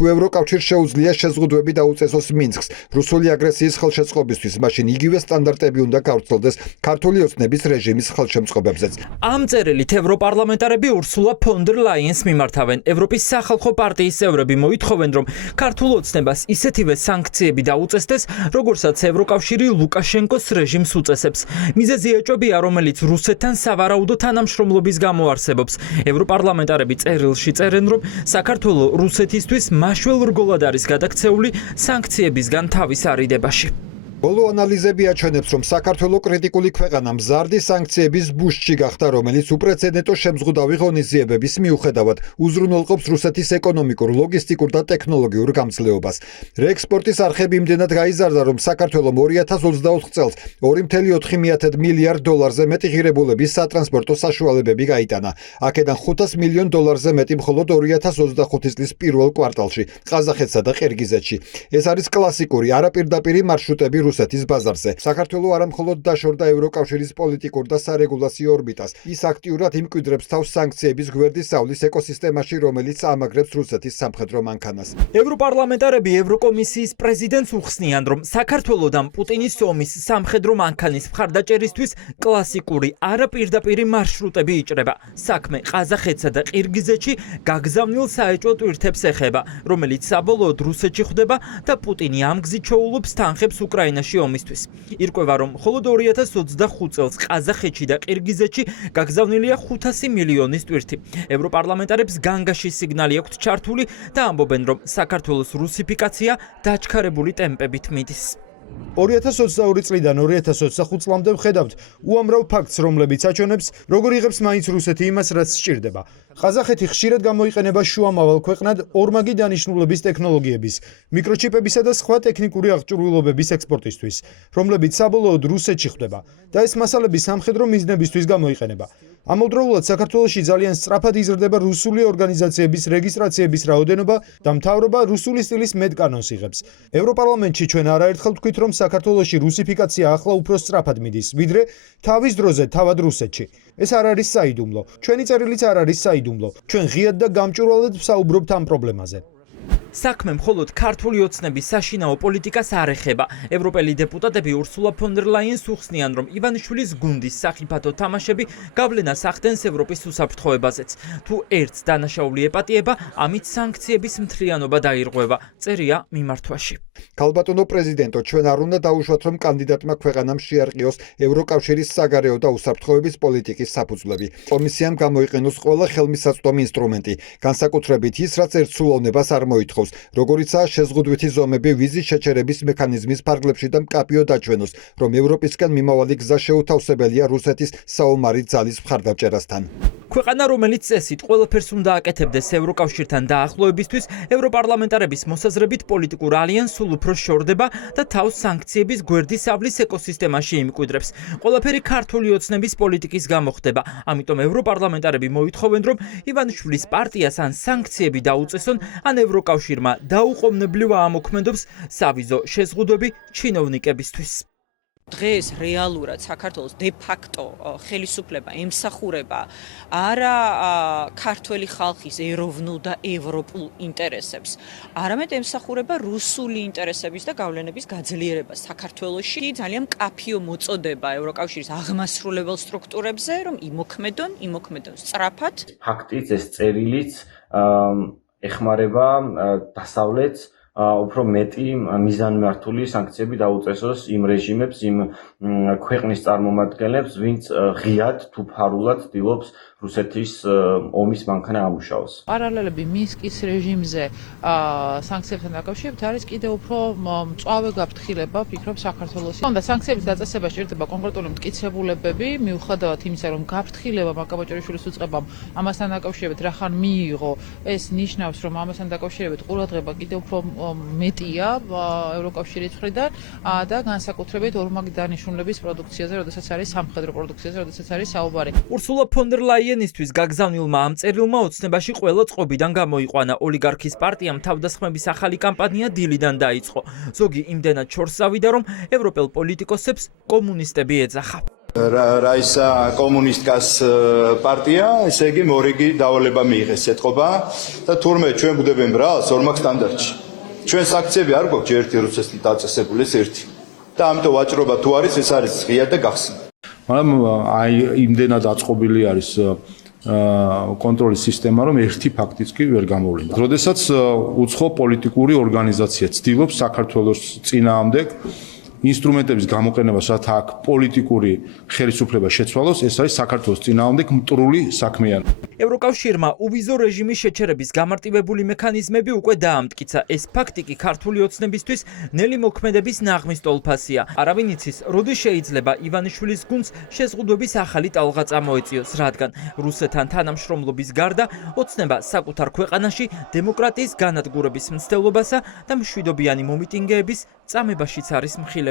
თუ ევროკავშირს შეუძლია შეზღუდვები დაუწესოს მინსკს რუსული აგრესიის ხელშეწყობისთვის, მაშინ იგივე სტანდარტები უნდა გავრცელდეს ქართული ოცნების რეჟიმის ხელშემწყობებზეც. ამ წერილით ევროპარლამენტარები ურსულა ფონ დერ ლაიენს მიმართავენ. ევროპის სახალხო პარტიის წევრები მოითხოვენ, რომ ქართულ ოცნებას ისეთივე სანქციები დაუწესდეს, როგორცაც ევროკავშირი ლუკაშენკოს რეჟიმს უწესებს. მიზეზი ეჭვებია, რომელიც რუსეთთან სავარაუდო თანამშრომლობის გამოარსებობს. ევროპარლამენტარები წერილში წერენ, რომ საქართველო რუსეთისთვის მაშველ რგოლად არის გადაქცეული სანქციებისგან თავის არიდებაში. ბოლო ანალიზები აჩვენებს, რომ საქართველო კრიტიკული ქვეყანა მზარდი სანქციების ბუშტში გახდა, რომელიც უპრეცედენტო შემზღუდავი ღონისძიებების მიუხედავად უზრუნველყოფს რუსეთის ეკონომიკურ, ლოგისტიკურ და ტექნოლოგიურ გამძლეობას. რეექსპორტის არხები იმდენად გაიზარდა, რომ საქართველომ 2024 წელს 2,4 მილიარდ დოლარზე მეტი ღირებულების სატრანსპორტო საშუალებები გაიტანა. აქედან 500 მილიონ დოლარზე მეტი მხოლოდ 2025 წლის პირველ კვარტალში, ყაზახეთსა და ყირგიზეთში. ეს არის კლასიკური არაპირდაპირი მარშრუტები რუსეთის ბაზარზე. საქართველო არა მხოლოდ დაშორდა ევროკავშირის პოლიტიკურ და სარეგულაციო ორბიტას, ის აქტიურად იმკვიდრებს თავს სანქციების გვერდის ავლის ეკოსისტემაში, რომელიც ამაგრებს რუსეთის სამხედრო მანქანას. ევროპარლამენტარები ევროკომისიის პრეზიდენტს უხსნიან, რომ საქართველოდან პუტინის ომის სამხედრო მანქანის მხარდაჭერისთვის კლასიკური არაპირდაპირი მარშრუტები იჭრება. საქმე ყაზახეთსა და ყირგიზეთში გაგზავნილ საეჭვო ტვირთებს ეხება, რომელიც საბოლოოდ რუსეთში ხვდება და პუტინი ამ გზით ჩაულობს თანხებს უკრაინაში ომისთვის. ირკვევა, რომ მხოლოდ 2025 წელს ყაზახეთში და ყირგიზეთში გაგზავნილია 500 მილიონის ტვირთი. ევროპარლამენტარებს განგაში სიგნალი აქვთ ჩართული და ამბობენ, რომ საქართველოს რუსიფიკაცია დაჩქარებული ტემპებით მიდის. 2022 წლიდან 2025 წლამდე ვხედავთ უამრავ ფაქტს, რომლებიც აჩვენებს, როგორ იღებს მაინც რუსეთი იმას, რაც სჭირდება. ყაზახეთი ხშირად გამოიყენება შუამავალ ქვეყნად ორმაგი დანიშნულების ტექნოლოგიების, მიკროჩიპებისა და სხვა ტექნიკური აღჭურვილობების ექსპორტისთვის, რომლებიც საბოლოოდ რუსეთში ხვდება და ეს მასალები სამხედრო მიზნებისთვის გამოიყენება. ამავდროულად საქართველოში ძალიან სწრაფად იზრდება რუსული ორგანიზაციების რეგისტრაციების რაოდენობა და მთავრობა რუსული სტილის მეტკანონს იღებს. ევროპარლამენტში ჩვენ არაერთხელ ვთქვით, რომ საქართველოში რუსიფიკაცია ახლა უფრო სწრაფად მიდის, ვიდრე თავის დროზე თავად რუსეთში. ეს არ არის საიდუმლო. ჩვენი წერილიც არ არის საიდუმლო. ჩვენ ღიად და გამჭვირვალედ ვსაუბრობთ ამ პრობლემაზე. საქმე მხოლოდ ქართული ოცნების საშინაო პოლიტიკას არ ეხება. ევროპელი დეპუტატები ურსულა ფონ დერ ლაიენს უხსნიან, რომ ივანიშვილის გუნდის სახიფათო თამაშები გავლენას ახდენს ევროპის უსაფრთხოებაზეც. თუ ერთს დანაშაული ეპატიება, ამით სანქციების მთლიანობა დაირღვევა. წერია მიმართვაში. ქალბატონო პრეზიდენტო, ჩვენ არ უნდა დაუშვათ, რომ კანდიდატმა ქვეყანამ შეარყიოს ევროკავშირის საგარეო და უსაფრთხოების პოლიტიკის საფუძვლები. კომისიამ გამოიყენოს ყველა ხელმისაწვდომი ინსტრუმენტი, განსაკუთრებით ის, რაც ერთსულოვნებას არ მოითხოვს, როგორიცაა შეზღუდვითი ზომები ვიზის შეჩერების მექანიზმის ფარგლებში და მკაფიოდ აჩვენოს, რომ ევროპისკენ მიმავალი გზა შეუთავსებელია რუსეთის საომარი ძალის მხარდაჭერასთან. ქვეყანა, რომელიც წესით ყველაფერს უნდა აკეთებდეს ევროკავშირთან დაახლოებისთვის, ევროპარლამენტარების მოსაზრებით პოლიტიკურ ალიანსს სულ უფრო შორდება და თავს სანქციების გვერდის ავლის ეკოსისტემაში იმკვიდრებს. ყველაფერი ქართული ოცნების პოლიტიკის გამო ხდება. ამიტომ ევროპარლამენტარები მოითხოვენ, რომ ივანიშვილის პარტიას ან სანქციები დაუწესონ, ან ევროკავშირმა დაუყოვნებლივ ამოქმედოს სავიზო შეზღუდვები ჩინოვნიკებისთვის. დღეს რეალურად საქართველოს დე-ფაქტო ხელისუფლება ემსახურება არა ქართველი ხალხის ეროვნულ და ევროპულ ინტერესებს, არამედ ემსახურება რუსული ინტერესების და გავლენების გაძლიერებას საქართველოში. ძალიან მკაფიო მოწოდება ევროკავშირის აღმასრულებელ სტრუქტურებზე, რომ იმოქმედონ სწრაფად. ფაქტიც ეს წერილიც ეხმარება დასავლეთს უფრო მეტი მიზანმართული სანქციები დაუწესოს იმ რეჟიმებს, იმ ქვეყნის წარმომადგენლებს, ვინც ღიად თუ ფარულად ცდილობს რუსეთის ომის მანქანა ამუშავოს. პარალელები მინსკის რეჟიმზე სანქციებთან დაკავშირებით არის კიდევ უფრო მწვავე გაფრთხილება, ვფიქრობ, საქართველოში. და სანქციების დაწესება სჭირდება კონკრეტული მტკიცებულებები, მიუხედავად იმისა, რომ გაფრთხილება მაკაბაჭარიშვილის უწყებამ ამასთან დაკავშირებით რახან მიიღო, ეს ნიშნავს, რომ ამასთან დაკავშირებით ყურადღება კიდევ უფრო მეტია ევროკავშირის მხრიდან და განსაკუთრებით ორმაგი დანიშნულების პროდუქციაზე, როდესაც არის სამხედრო პროდუქციაზე, როდესაც არის საუბარი. ურსულა ფონ დერ ლაიენისთვის გაგზავნილმა ამ წერილმა ოცნებაში ყველა წყობიდან გამოიყვანა. ოლიგარქის პარტიამ თავდასხმების ახალი კამპანია დილიდან დაიწყო. ზოგი იმდენად შორს ავიდა, რომ ევროპელ პოლიტიკოსებს კომუნისტები ეძახა. რაისა კომუნისტკას პარტია, ესე იგი მორიგი დავალება მიიღეს ეთყობა და თურმე ჩვენ გვდებენ ბრალს ორმაგ სტანდარტში. ჩვენ საქციები არ გვაქვს ერთი რუსეთთან დაწესებული ეს ერთი. და ამიტომ ვაჭრობა თუ არის ეს არის ღია და გახსნა. მაგრამ აი იმდენად აწყობილი არის კონტროლის სისტემა, რომ ერთი ფაქტიც კი ვერ გამოვლინდა. როდესაც უცხო პოლიტიკური ორგანიზაცია ცდილობს საქართველოს წინააღმდეგ ინსტრუმენტების გამოყენებას, რათა აქ პოლიტიკური ხელისუფლება შეცვალოს, ეს არის საქართველოს წინააღმდეგ მტრული საქმიანობა. ევროკავშირმა უვიზო რეჟიმის შეჩერების გამარტივებული მექანიზმები უკვე დაამტკიცა. ეს ფაქტი კი ქართული ოცნებისთვის ნელი მოქმედების ნაღმის ტოლფასია. არავინ იცის, როდის შეიძლება ივანიშვილის გუნდს შეზღუდვების ახალი ტალღა წამოეწიოს, რადგან რუსეთთან თანამშრომლობის გარდა ოცნება საკუთარ ქვეყანაში დემოკრატიის განადგურების მცდელობასა და მშვიდობიანი მომიტინგეების წამებაშიც არის მხილებული.